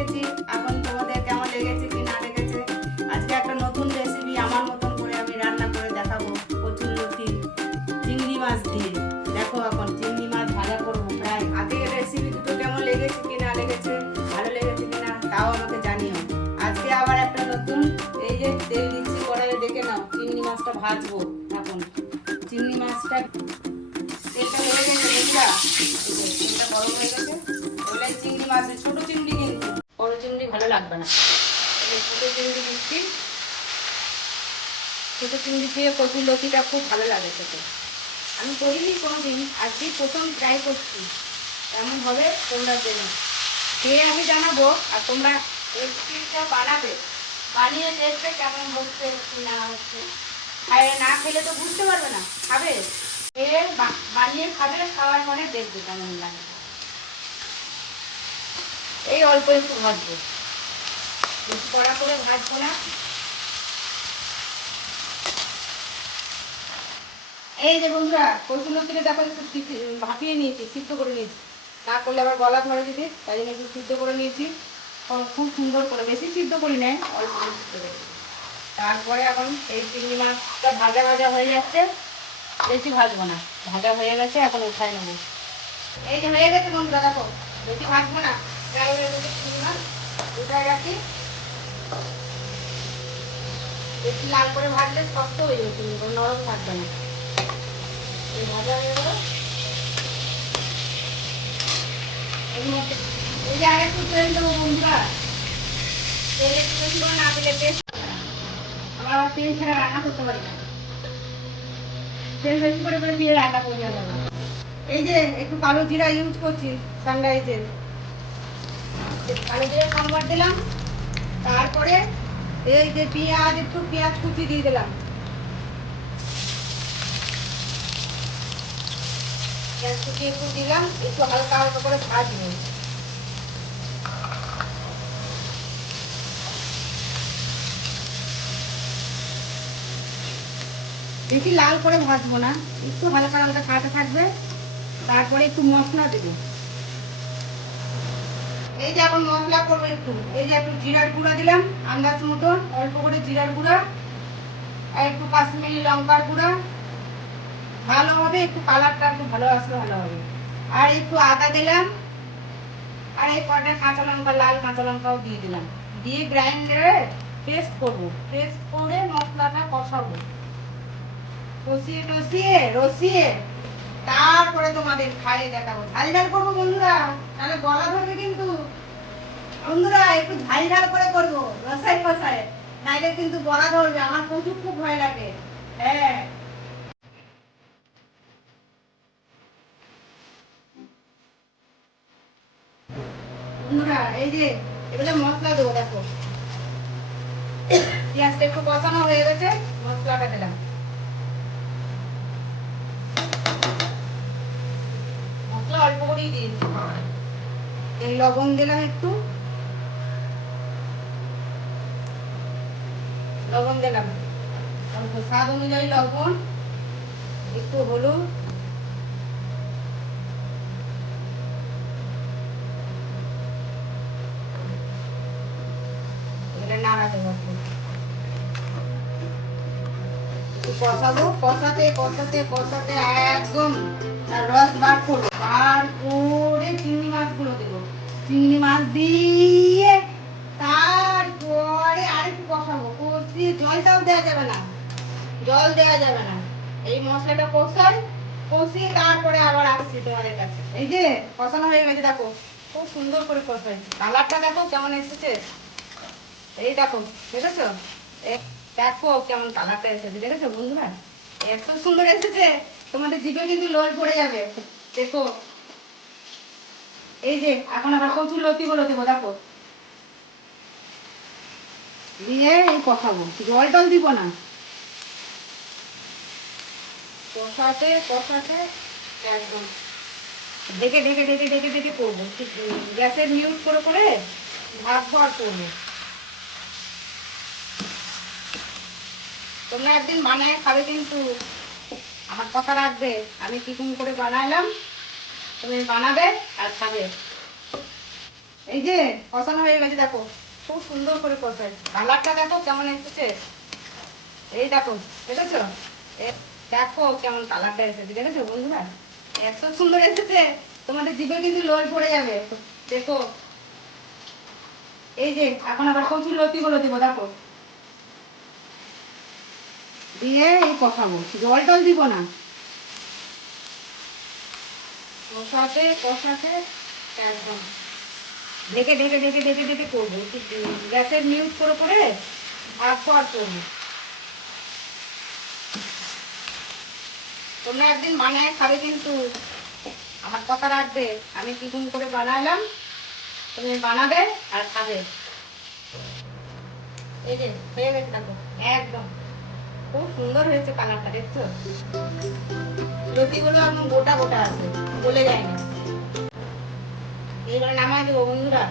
এসেছি এখন তোমাদের কেমন লেগেছে, কি না লেগেছে? আজকে একটা নতুন রেসিপি আমার মতন করে আমি রান্না করে দেখাবো কচুর লতি। চিংড়ি মাছ দিয়ে। দেখো এখন চিংড়ি মাছ ভাজা করব প্রায়। আগে রেসিপি দুটো কেমন লেগেছে, কি না লেগেছে, ভালো লেগেছে কি না, তাও আমাকে জানিও। আজকে আবার একটা নতুন, এই যে তেল দিচ্ছি, কড়াইয়ে ডেকে নাও, চিংড়ি মাছটা ভাজবো এখন। চিংড়ি মাছটা তেলটা হয়ে গেছে, তেলটা গরম হয়ে গেছে। চিংড়ি মাছ, ছোট চিংড়ি ভালো লাগবে না। ছোট চিংড়ি দিচ্ছি। ছোট চিংড়ি দিয়ে কচুর লতিটা খুব ভালো লাগে খেতে। আমি করিনি কোনো কোনোদিন, আজকেই প্রথম ট্রাই করছি। এমন হবে তোমরা দেবে খেয়ে আমি জানাব আর তোমরা রেসিপিটা বানাবে। বানিয়ে দেখবে কেমন হচ্ছে কি না হচ্ছে। আর না খেলে তো বুঝতে পারবে না, খাবে? খেয়ে বানিয়ে খাবে, খাওয়ার পরে দেখবে কেমন লাগে। এই অল্প একটু ভাজবো বেশি কড়া করে ভাজবো না। এই যে বন্ধুরা, কচুর লতিটা দেখো একটু ভাপিয়ে নিয়েছি, সিদ্ধ করে নিয়েছি। না করলে আবার গলা ধরে দিতে তাই জন্য একটু সিদ্ধ করে নিয়েছি। খুব সুন্দর করে, বেশি সিদ্ধ করি নাই, অল্প সিদ্ধ করে। তারপরে এখন এই চিংড়ি মাছটা ভাজা ভাজা হয়ে যাচ্ছে। বেশি ভাজবো না, ভাজা হয়ে গেছে, এখন উঠাই নেব। এই যে হয়ে গেছে বন্ধুরা, দেখো, বেশি ভাজবো না। হয়ে চিংড়ি মাছ উঠায় রাখি। বেশি লাল করে ভাজলে শক্ত হয়ে যাবে মাছ, নরম থাকবে না। এই ভাজা হয়ে গেল। এই যে আর একটু তেল দেবো বন্ধুরা। তেল একটু না দিলে টেস্ট আবার তেল ছাড়া রান্না করতে পারি না। তেল বেশি করে করে দিয়ে রান্না এই যে একটু কালো জিরা ইউজ করছি সানরাইজের কালো জিরা সম্বার দিলাম। তারপরে এই যে পেঁয়াজ, একটু পেঁয়াজ কুচি দিয়ে দিলাম। পেঁয়াজ একটু দিলাম, একটু হালকা হালকা করে লাল করে ভাজবো না, একটু হালকা হালকা কাঁচা থাকবে, তারপরে একটু মশলা দেবো। এই যে এখন মশলা করব একটু। এই যে একটু জিরার গুঁড়া দিলাম, আন্দাজ মতন, অল্প করে জিরার গুঁড়া, আর একটু কাশ্মীরি লঙ্কার গুঁড়া। ভালো হবে একটু কালারটা একটু ভালো আসলে ভালো হবে। আর একটু আদা দিলাম, আর এই কটা কাঁচা লঙ্কা, লাল কাঁচা লঙ্কাও দিয়ে দিলাম। দিয়ে গ্রাইন্ডারে পেস্ট করব। পেস্ট করে মশলাটা কষাবো। কষিয়ে টসিয়ে রসিয়ে তারপরে তোমাদের খাইয়ে দেখাবো। ঝাল ঝাল করব বন্ধুরা, তাহলে গলা ধরবে কিন্তু। বন্ধুরা, একটু ঝাল ঝাল করে করব রসাই কষায় নাইলে কিন্তু গলা ধরবে, আমার প্রচুর খুব ভয় লাগে। হ্যাঁ। এই যে, এবারে মশলা দেবো, দেখো। পেঁয়াজটা একটু কষানো হয়ে গেছে মশলাটা দিলাম মশলা অল্প করেই দিয়েছি এই লবণ দিলাম একটু। লবণ দিলাম। অল্প স্বাদ অনুযায়ী লবণ, একটু হলুদ। কষাবো, কষাতে কষাতে কষাতে একদম রস বার করব। বার চিংড়ি মাছ দিয়ে তারপরে আরেকটু কষাবো। কষিয়ে জলটাও দেওয়া যাবে না। জল দেওয়া যাবে না। এই মশলাটা কষাই, কষিয়ে তারপরে আবার আসছি তোমাদের কাছে। এই যে কষানো হয়ে গেছে, দেখো, খুব সুন্দর করে কষাই। কালারটা দেখো কেমন এসেছে। এই দেখো, দেখেছ? দেখো কেমন কালারটা এসেছে। দেখেছ বন্ধুরা? এত সুন্দর এসেছে, তোমাদের জিভে কিন্তু লোল পড়ে যাবে। দেখো এই যে, এখন আবার কচুর লতি গুলো দেবো, দেখো। দিয়ে এই কষাবো, জল টল দিব না। কষাতে কষাতে, একদম। ডেকে ডেকে ডেকে ডেকে ডেকে করব। গ্যাসের মিউট করে করে ভাত ভর করব। তোমরা একদিন বানায় খাবে কিন্তু, আমার কথা রাখবে। আমি কীরকম করে বানাইলাম। বানাবে আর খাবে। এই যে হয়ে গেছে, দেখো। খুব সুন্দর করে কালারটা দেখো কেমন এসেছে। এই দেখো দেখো কেমন কালারটা এসেছে। দেখেছ এত সুন্দর এসেছে। তোমাদের জিভে কিন্তু লোল পড়ে যাবে। দেখো। এই যে, এখন আবার কচুরগুলো দেবো, দেখো। দিয়ে এই কষাবো। জল টল দিব না। কষাতে কষাতে একদম। ঢেকে ঢেকে ঢেকে ঢেকে ঢেকে করব। গ্যাসের মিউট করে করে ভাববো আর করব। তোমরা একদিন বানায় খাবে কিন্তু আমার কথা রাখবে। আমি কীরকম করে বানালাম? তুমি বানাবে আর খাবে। এই যে, হয়ে গেছে দেখো। একদম। খুব সুন্দর হয়েছে কালারটা দেখছ? লতিগুলো একদম গোটা গোটা আছে। গলে যায় না। এইবার নামাই দেবো বন্ধুরা।